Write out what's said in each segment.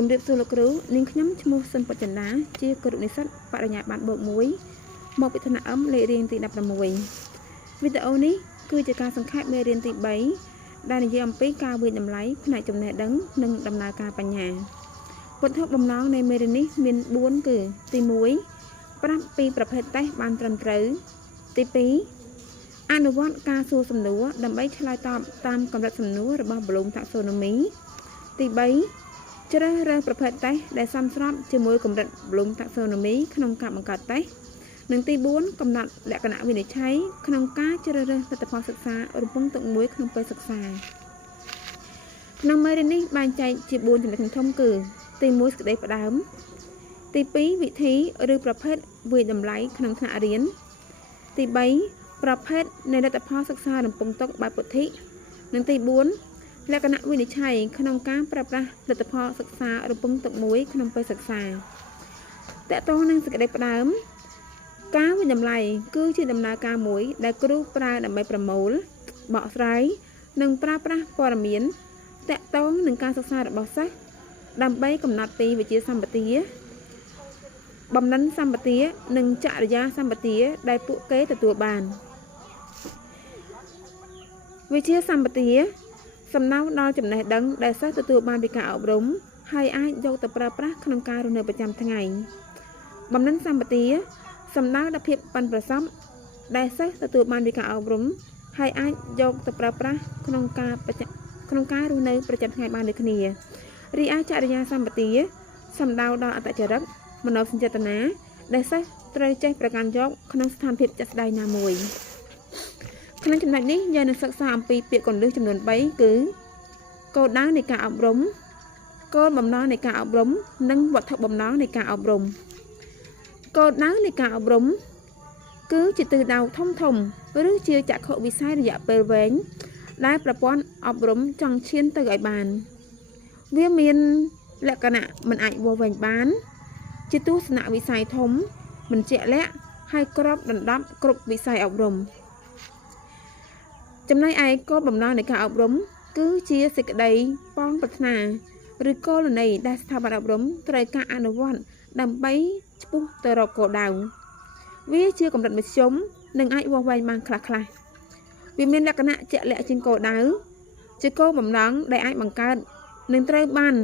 ជំរាបសួរលោកគ្រូនាងខ្ញុំឈ្មោះសិនពចន្ទាជាគរុនិស្សិតបរិញ្ញាបត្របូក1មកពីថ្នាក់លេខរៀងទី16វីដេអូនេះគឺជាការសង្ខេបមេរៀនទី3ដែលនិយាយអំពីការវិតម្លៃផ្នែកចំណេះដឹងនិងដំណើរការបញ្ញាវត្ថុបំណងនៃមេរៀននេះមាន4គឺទី1ប្រាប់ពីប្រភេទតេស្តបានត្រឹមត្រូវទី2អនុវត្តការសួរសំណួរដើម្បីឆ្លើយតបតាមកម្រិតសំណួររបស់ Bloom Taxonomy ទី3ជ្រើសរើសប្រភេទតេស្តដែលសមស្របជាមួយកម្រិត Bloom Taxonomy ក្នុងការបង្កើតតេស្តនិងទី4កំណត់លក្ខណៈវិនិច្ឆ័យក្នុងការជ្រើសរើសលទ្ធផលសិក្សារំពឹងទុកមួយក្នុងពេលសិក្សាក្នុងមេរៀននេះបែងចែកជា4ចំណុចធំៗគឺទី1សេចក្តីផ្ដើមទី2វិធីឬប្រភេទវិតម្លៃក្នុងថ្នាក់រៀនទី3ប្រភេទនៃលទ្ធផលសិក្សារំពឹងទុកបែបពុទ្ធិនិងទី4លក្ខណៈវិនិច្ឆ័យក្នុងការប្រើប្រាស់លទ្ធផលសិក្សារំពឹងទុកមួយក្នុងពេលសិក្សាតកតងនឹងសេចក្តីផ្ដើមការវិតម្លៃគឺជាដំណើរការមួយដែលគ្រូប្រើដើម្បីប្រមូលបកស្រាយនិងប្រើប្រាស់ព័ត៌មានតកតងនឹងការសិក្សារបស់សិស្សដើម្បីកំណត់ពីវិជ្ជាសម្បទាបំណិនសម្បទានិងចរិយាសម្បទាដែលពួកគេទទួលបានវិជ្ជាសម្បទាសំដៅដល់ចំណេះដឹងដែលសិស្សទទួលបានពីការអប់រំហើយអាចយកទៅប្រើប្រាស់ក្នុងការរស់នៅប្រចាំថ្ងៃបំណិនសម្បទាសំដៅដល់ភាពប៉ិនប្រសប់ដែលសិស្សទទួលបានពីការអប់រំហើយអាចយកទៅប្រើប្រាស់ក្នុងការរស់នៅប្រចាំថ្ងៃបានដូចគ្នារីឯចរិយាសម្បទាសំដៅដល់អត្តចរិតមនោសញ្ចេតនាដែលសិស្សត្រូវចេះប្រកាន់យកក្នុងស្ថានភាពជាក់ស្ដែងណាមួយក្នុងចំណុចនេះយើងនឹងសិក្សាអំពីពាក្យគន្លឹះចំនួន3គឺគោលដៅនៃការអប់រំគោលបំណងនៃការអប់រំនិងវត្ថុបំណងនៃការអប់រំគោលដៅនៃការអប់រំគឺជាទិសដៅធំឬជាចក្ខុវិស័យរយៈពេលវែងដែលប្រព័ន្ធអប់រំចង់ឈានទៅឲ្យបានវាមានលក្ខណៈមិនអាចវាស់វែងបានជាទស្សនវិស័យធំមិនជាក់លាក់ហើយគ្របដណ្ដប់គ្រប់វិស័យអប់រំចំណែកឯគោលបំណងនៃការអប់រំគឺជាសេចក្តីប៉ងប្រាថ្នាឬគោលន័យដែលស្ថាប័នអប់រំត្រូវការអនុវត្តដើម្បីឆ្ពោះទៅរកគោលដៅវាជាកម្រិតមធ្យមនិងអាចវាស់វែងបានខ្លះៗវាមានលក្ខណៈជាក់លាក់ជាងគោលដៅជាគោលបំណងដែលអាចបង្កើតនិងត្រូវបាន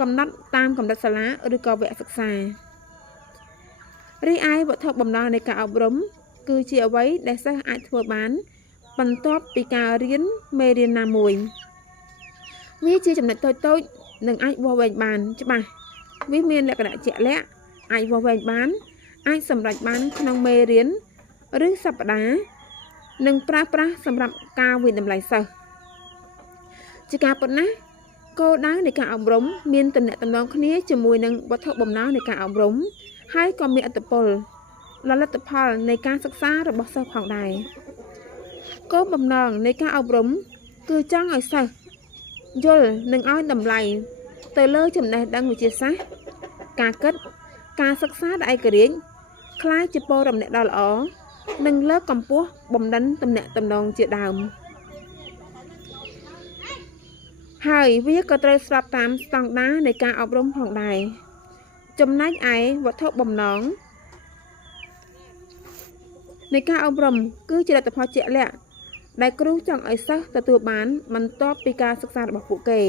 កំណត់តាមកម្រិតសាលាឬក៏វគ្គសិក្សារីឯវត្ថុបំណងនៃការអប់រំគឺជាអ្វីដែលសិស្សអាចធ្វើបានបន្ទាប់ពីការរៀនមេរៀនណាមួយវាជាចំណុចតូចៗនិងអាចវាស់វែងបានច្បាស់វាមានលក្ខណៈជាក់លាក់អាចវាស់វែងបានអាចសម្រេចបានក្នុងមេរៀនឬសប្តាហ៍និងប្រើប្រាស់សម្រាប់ការវិតម្លៃសិស្សជាការពិតណាស់គោលដៅនៃការអប់រំមានទំនាក់ទំនងគ្នាជាមួយនឹងវត្ថុបំណងនៃការអប់រំហើយក៏មានឥទ្ធិពលដល់លទ្ធផលនៃការសិក្សារបស់សិស្សផងដែរគោលបំណងនៃការអប់រំគឺចង់ឲ្យសិស្សយល់និងឲ្យតម្លៃទៅលើចំណេះដឹងវិទ្យាសាស្ត្រការគិតការសិក្សាដែលឯករាជ្យក្លាយជាពលរម្នាក់ដ៏ល្អនិងលើកកម្ពស់បំណិនទំនាក់ទំនងជាដើមហើយវាក៏ត្រូវស្របតាមស្តង់ដារនៃការអប់រំផងដែរចំណែកឯវត្ថុបំណងនៃការអប់រំគឺជាលទ្ធផលជាក់លាក់ដែលគ្រូចង់ឲ្យសិស្សទទួលបានបន្ទាប់ពីការសិក្សារបស់ពួកគេ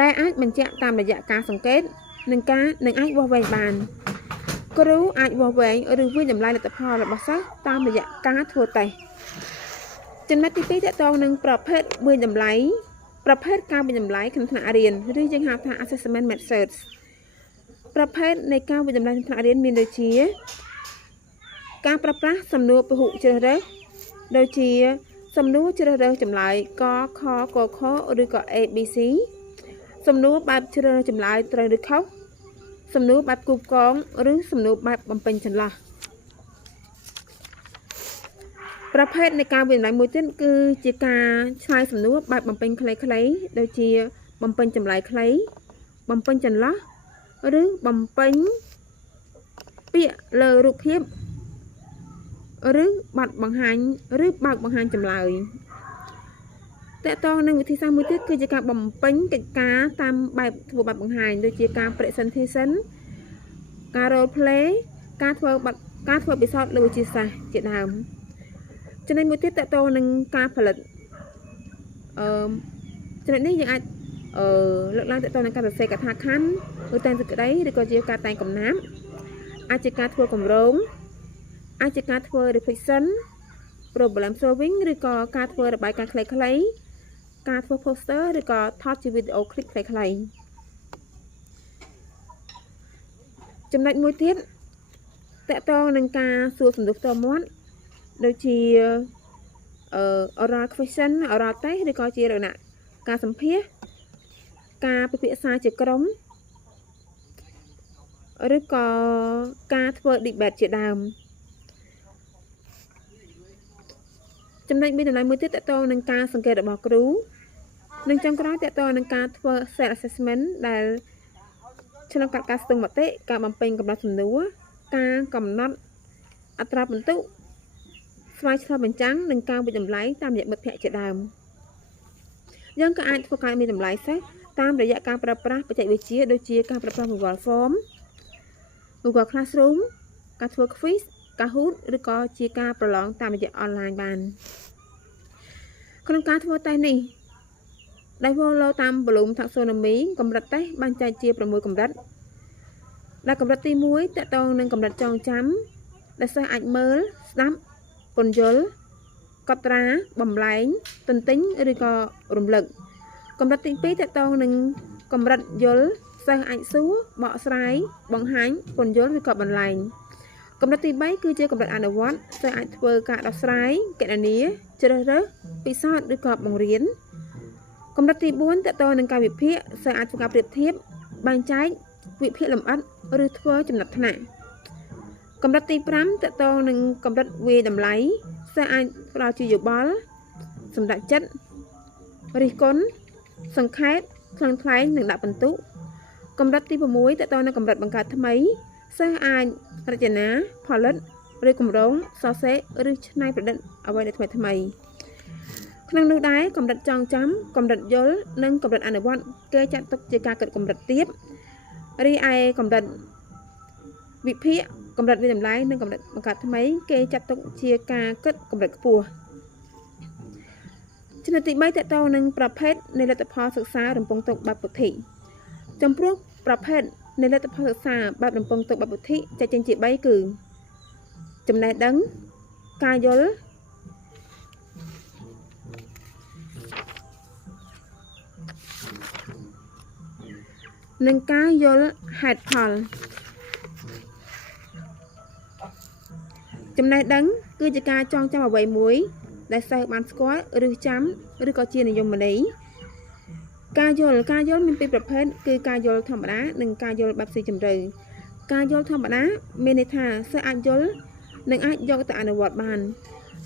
ដែលអាចបញ្ជាក់តាមរយៈការសង្កេតនិងអាចវាស់វែងបានគ្រូអាចវាស់វែងឬវិតម្លៃលទ្ធផលរបស់សិស្សតាមរយៈការធ្វើតេស្តចំណុចទី2តកតងនឹងប្រភេទវិតម្លៃប្រភេទការវិតម្លៃក្នុងថ្នាក់រៀនឬយើងហៅថា assessment methods ប្រភេទនៃការវិតម្លៃក្នុងថ្នាក់រៀនមានដូចជាការប្រើប្រាស់សំណួរពហុជ្រើសរើសដូចជាសំណួរជ្រើសរើសចម្លើយកខកខឬក៏ ABC សំណួរបែបជ្រើសរើសចម្លើយត្រូវឬខុសសំណួរបែបគូបកងឬសំណួរបែបបំពេញចន្លោះប្រភេទនៃការវិតម្លៃមួយទៀតគឺជាការឆ្លើយសំណួរបែបបំពេញខ្លីៗដូចជាបំពេញចម្លើយខ្លីបំពេញចន្លោះឬបំពេញពាក្យលើរូបភាពឬបាត់បង្ហាញឬបើកបង្ហាញចម្លើយ តកតងនឹងវិធីសាស្ត្រមួយទៀតគឺជាការបំពេញកិច្ចការតាមបែបធ្វើបែបបង្ហាញដូចជាការ presentation ការ role play ការធ្វើពិសោធន៍លើវិទ្យាសាស្ត្រជាដើមចំណុចមួយទៀតតកតងនឹងការផលិតចំណុចនេះយើងអាចលើកឡើងតកតងនឹងការសរសេរកថាខណ្ឌឬតែងសេចក្តីឬក៏ជាការតែងកំណាព្យអាចជាការធ្វើគម្រោងអាចជាការធ្វើ reflection problem solving ឬក៏ការធ្វើរបាយការណ៍ខ្លីៗការធ្វើ poster ឬក៏ថតជាវីដេអូคลิปខ្លីៗចំណុចមួយទៀតតកតងនឹងការសួរសំណួរផ្ទាល់មាត់ដូចជា oral question oral test ឬក៏ជាលក្ខណៈការសម្ភាសន៍ការពិភាក្សាជាក្រុមឬក៏ការធ្វើ debate ជាដើមចំណុចមានតម្លៃមួយទៀតតកតងនឹងការសង្កេតរបស់គ្រូនិងចុងក្រោយតកតងនឹងការធ្វើ self assessment ដែលឆ្លងកាត់ការស្ទង់មតិការបំពេញកំណត់សំណួរការកំណត់អត្រាពិន្ទុស្វ័យឆ្លុះបញ្ចាំងនិងការវិតម្លៃតាមរយៈមិត្តភ័ក្តិជាដើមយើងក៏អាចធ្វើការមានតម្លៃសេះតាមរយៈការប្រើប្រាស់បច្ចេកវិទ្យាដូចជាការប្រើប្រាស់ Google Form Google Classroom ការធ្វើ quiz Kahoot ឬក៏ជាការប្រឡងតាមរយៈអនឡាញបានក្នុងការធ្វើតេស្តនេះដែលfollowតាម Bloom Taxonomy កម្រិតតេស្តបែងចែកជា6កម្រិតដែលកម្រិតទី1តកតងនឹងកម្រិតចងចាំដែលសិស្សអាចមើលស្ដាប់ពន្យល់កត់ត្រាបំលែងទន្ទិញឬក៏រំលឹកកម្រិតទី2តកតងនឹងកម្រិតយល់សិស្សអាចសួរបកស្រាយបង្ហាញពន្យល់ឬក៏បន្លែងកម្រិតទី3គឺជាកម្រិតអនុវត្តសិស្សអាចធ្វើការដោះស្រាយគណនាជ្រើសរើសពិសោធន៍ឬក៏បង្រៀនកម្រិតទី4តកតងនឹងការវិភាគសិស្សអាចធ្វើការប្រៀបធៀបបែងចែកវិភាគលម្អិតឬធ្វើចំណាត់ថ្នាក់កម្រិតទី5តកតងនឹងកម្រិតវាយតម្លៃសិស្សអាចផ្ដល់ជាយោបល់សម្រាប់ចិត្តរិះគន់សង្ខេបខ្លឹងថ្លែងនិងដាក់ពិន្ទុកម្រិតទី6តកតងនឹងកម្រិតបង្កើតថ្មីសិស្សអាចរចនាផលិតឬគម្រោងសរសេរឬច្នៃប្រឌិតអ្វីដែលថ្មីក្នុងនោះដែរកម្រិតចងចាំកម្រិតយល់និងកម្រិតអនុវត្តគេចាត់ទុកជាការគិតកម្រិតទាបរីឯកម្រិតវិភាគកម្រិតវិតម្លៃនិងកម្រិតបង្កើតថ្មីគេចាត់ទុកជាការគិតកម្រិតខ្ពស់ចំណុចទី3តកតងនឹងប្រភេទនៃលទ្ធផលសិក្សារំពឹងទុកបែបពុទ្ធិចំពោះប្រភេទនៃលទ្ធផលសិក្សាបែបរំពឹងទុកបែបពុទ្ធិចែកចេញជា3គឺចំណេះដឹងការយល់និងការយល់ហេតុផលចំណេះដឹងគឺជាការចងចាំអ្វីមួយដែលសិស្សបានស្គាល់ឬចាំឬក៏ជានិយមន័យការយល់មានពីរប្រភេទគឺការយល់ធម្មតានិងការយល់បែបស៊ីជម្រៅការយល់ធម្មតាមានន័យថាសិស្សអាចយល់និងអាចយកទៅអនុវត្តបាន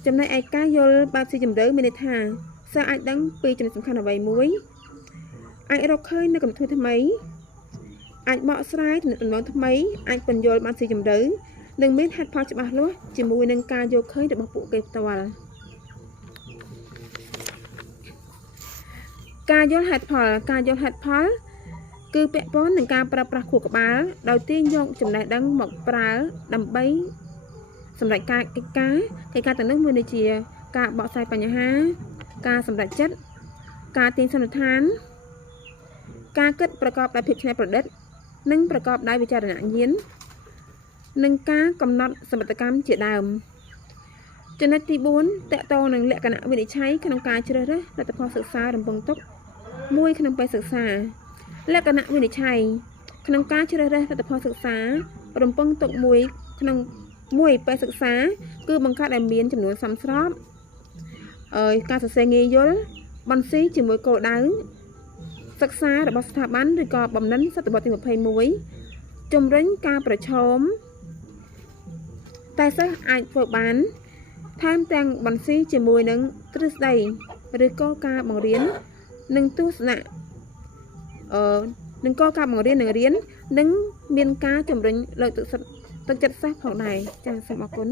ចំណែកឯការយល់បែបស៊ីជម្រៅមានន័យថាសិស្សអាចដឹងពីចំណុចសំខាន់អ្វីមួយអាចរកឃើញនៅគំនិតថ្មីអាចបកស្រាយទំនាក់ទំនងថ្មីអាចពន្យល់បានស៊ីជម្រៅនិងមានហេតុផលច្បាស់លាស់ជាមួយនឹងការយកឃើញរបស់ពួកគេផ្ទាល់ការយល់ហេតុផលគឺពាក់ព័ន្ធនឹងការប្រើប្រាស់ខួរក្បាលដោយទាញយកចំណេះដឹងមកប្រើដើម្បីសម្រេចកិច្ចការទាំងនោះមានដូចជាការបកស្រាយបញ្ហាការសម្រេចចិត្តការទាញសន្និដ្ឋានការគិតប្រកបដោយភាពច្នៃប្រឌិតនិងប្រកបដោយវិចារណញ្ញាណនិងការកំណត់សមត្ថកម្មជាដើមចំណុចទី4តកតងនឹងលក្ខណៈវិនិច្ឆ័យក្នុងការជ្រើសរើសលទ្ធផលសិក្សារំពឹងទុកមួយក្នុងពេលសិក្សាលក្ខណៈវិនិច្ឆ័យក្នុងការជ្រើសរើសលទ្ធផលសិក្សារំពឹងទុកមួយក្នុងមួយពេលសិក្សាគឺបង្កើតឲ្យមានចំនួនសមស្របការសរសេរងាយយល់បន្ស៊ីជាមួយគោលដៅសិក្សារបស់ស្ថាប័នឬក៏បំណិនសតវត្សទី21ជំរុញការប្រឈមតែសិស្សអាចធ្វើបានថែមទាំងបន្ស៊ីជាមួយនឹងទ្រឹស្ដីឬក៏ការបង្រៀននិងទស្សនៈនឹងក៏ការបង្រៀននិងរៀននិងមានការជំរុញលើកទឹកចិត្តសិស្សផងដែរចា៎សូមអរគុណ